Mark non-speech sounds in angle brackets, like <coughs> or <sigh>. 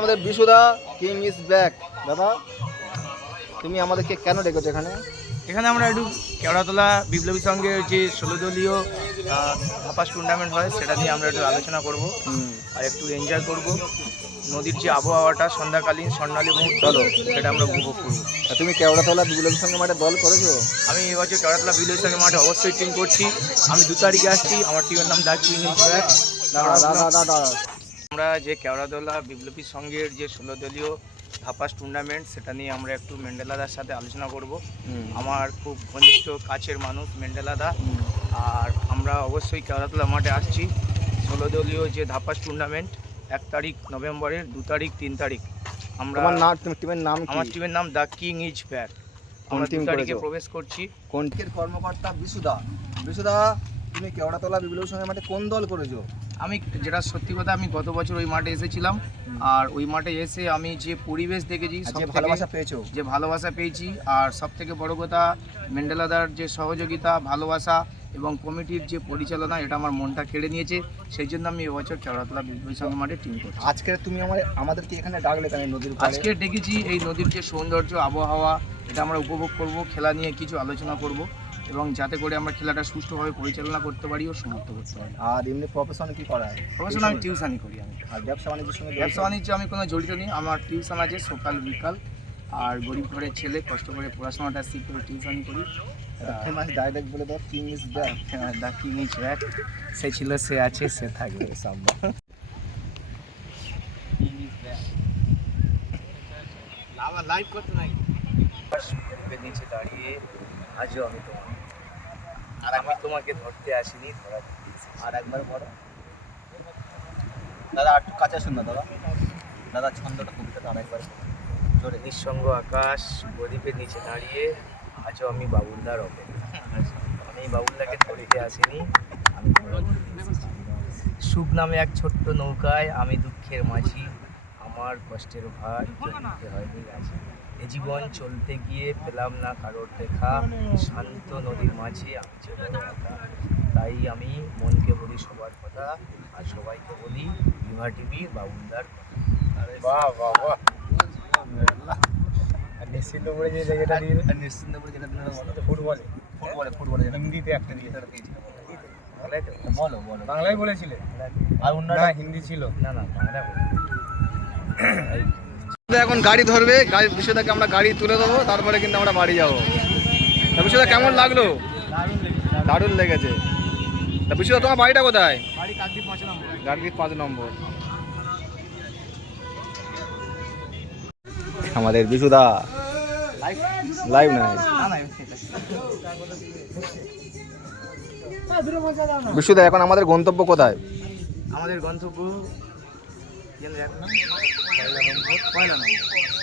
আমাদের বিশুদা king is back. দাদা তুমি আমাদেরকে কেন ডেকেছো এখানে? এখানে আমরা একটু কেওড়াতলা বিপ্লবী সঙ্গের যে ষোলো দলীয় আপাস টুর্নামেন্ট হয় সেটা নিয়ে আমরা একটু আলোচনা করব আর একটু এনজয় করব। নদীর যে আবহাওয়াটা সন্ধ্যাকালীন স্বর্ণালী মুহূর্ত। সেটা আমরা উপভোগ করব। আর তুমি কেওড়াতলা বিপ্লবীর সঙ্গে মাঠে দল করেছ? আমি এবছর কেওড়াতলা বিপ্লবী সঙ্গে মাঠে অবশ্যই টিম করছি। আমি দু তারিখে আসছি আমার টিমের নাম দার্জি দাদা দাদা দাদা আমরা যে কেওড়াতলা বিপ্লবী সংঘের যে ষোলো দলীয় ধাপাস টুর্নামেন্ট সেটা নিয়ে আমরা একটু মেন্ডেলাদার সাথে আলোচনা করব। আমার খুব ঘনিষ্ঠ কাছের মানুষ মেন্ডেলাদা। আর আমরা অবশ্যই কেওড়াতলা মাঠে আসছি। ষোলো দলীয় যে ধাপাস টুর্নামেন্ট এক তারিখ নভেম্বরের দু তারিখ তিন তারিখ। আমরা নাম টিমের নাম আমার টিমের নাম দ্য কিং ইজ ব্যাক আমরা team তারিখে প্রবেশ করছি। কোন কর্মকর্তা বিশুদা। বিশুদা তুমি কেওড়াতলা বিপ্লবীর সঙ্গে মাঠে কোন দল করেছ? আমি যেটা সত্যি কথা আমি গত বছর ওই মাঠে এসেছিলাম। আর ওই মাঠে এসে আমি যে পরিবেশ দেখেছি যে ভালোবাসা পেয়েছ? যে ভালোবাসা পেয়েছি আর সব থেকে বড় কথা মেন্ডেলাদার যে সহযোগিতা ভালোবাসা এবং কমিটির যে পরিচালনা এটা আমার মনটা কেড়ে নিয়েছে। সেই জন্য আমি এবছর কেওড়াতলা বিপ্লবী সংঘ মাঠে টিম করছি। আজকে তুমি আমার আমাদেরকে এখানে ডাকলে কেন নদীর আজকে ডেকেছি এই নদীর যে সৌন্দর্য আবহাওয়া এটা আমরা উপভোগ করব খেলা নিয়ে কিছু আলোচনা করব। এবং যাতে করে আমরা খেলাটা সুষ্ঠুভাবে পরিচালনা করতে পারি ও সমাপ্ত করতে পারি। আর এমনি প্রফেশন কি করা হয়? প্রফেশন আমি টিউশনই করি আমি। আর ব্যবসা বাণিজ্যের সঙ্গে ব্যবসা বাণিজ্য আমি কোনো জড়িত নেই। আমার টিউশন আছে সকাল বিকাল। আর গরিব ঘরের ছেলে কষ্ট করে পড়াশোনাটা শিখ করে। টিউশনই করি ফেমাস ডাইরেক্ট বলে দাও king is back the king is back সে ছিল সে আছে সে থাকবে সাম্বা আমার লাইভ করতে নাই। নিচে দাঁড়িয়ে আজও আমি তোমার আর আমি তোমাকে ধরতে আসিনি, ধরা আর একবার বড় দাদা, আর একটু কাছে আসুন না, দাদা। দাদা, ছন্দটা কবিতাটা আর একবার জোরে। নিঃসঙ্গ আকাশ প্রদীপের নিচে দাঁড়িয়ে আজও আমি বাবুল্লার অপেক্ষা। আমি বাবুল্লাকে ধরতে আসিনি। সুখ নামে এক ছোট্ট নৌকায় আমি দুঃখের মাঝি। আমার কষ্টের ভার নিতে হয়নি রাজি এ জীবন চলতে গিয়ে পেলাম না কারোর দেখা। শান্ত নদীর মাঝে আমি বড় তাই আমি মনকে বলি সবার কথা আর সবাইকে বলি বিভা টিভি নিশ্চিন্তপুরে যে জায়গাটা দিয়ে নিশ্চিন্তপুরে যেটা ফুটবলে। ফুটবলে ফুটবলে হিন্দিতে একটা দিয়ে। বলো বলো। বাংলায় বলেছিলে? আর অন্য না হিন্দি ছিল। না না বাংলা <coughs> এখন গাড়ি ধরবে, গাড়ি বিশ্বদাকে আমরা গাড়ি তুলে দেবো, তারপরে কিন্তু আমরা বাড়ি যাব। তা বিশ্বদা, কেমন লাগল? দারুণ লেগেছে। তা বিশ্বদা, তোমার বাড়িটা কোথায়? পাঁচ নম্বর। আমাদের বিশুদা। লাইভ নাই। বিশুদা, এখন আমাদের গন্তব্য কোথায়? আমাদের গন্তব্য নাম পয়লা নম্বর পয়লা নম্বর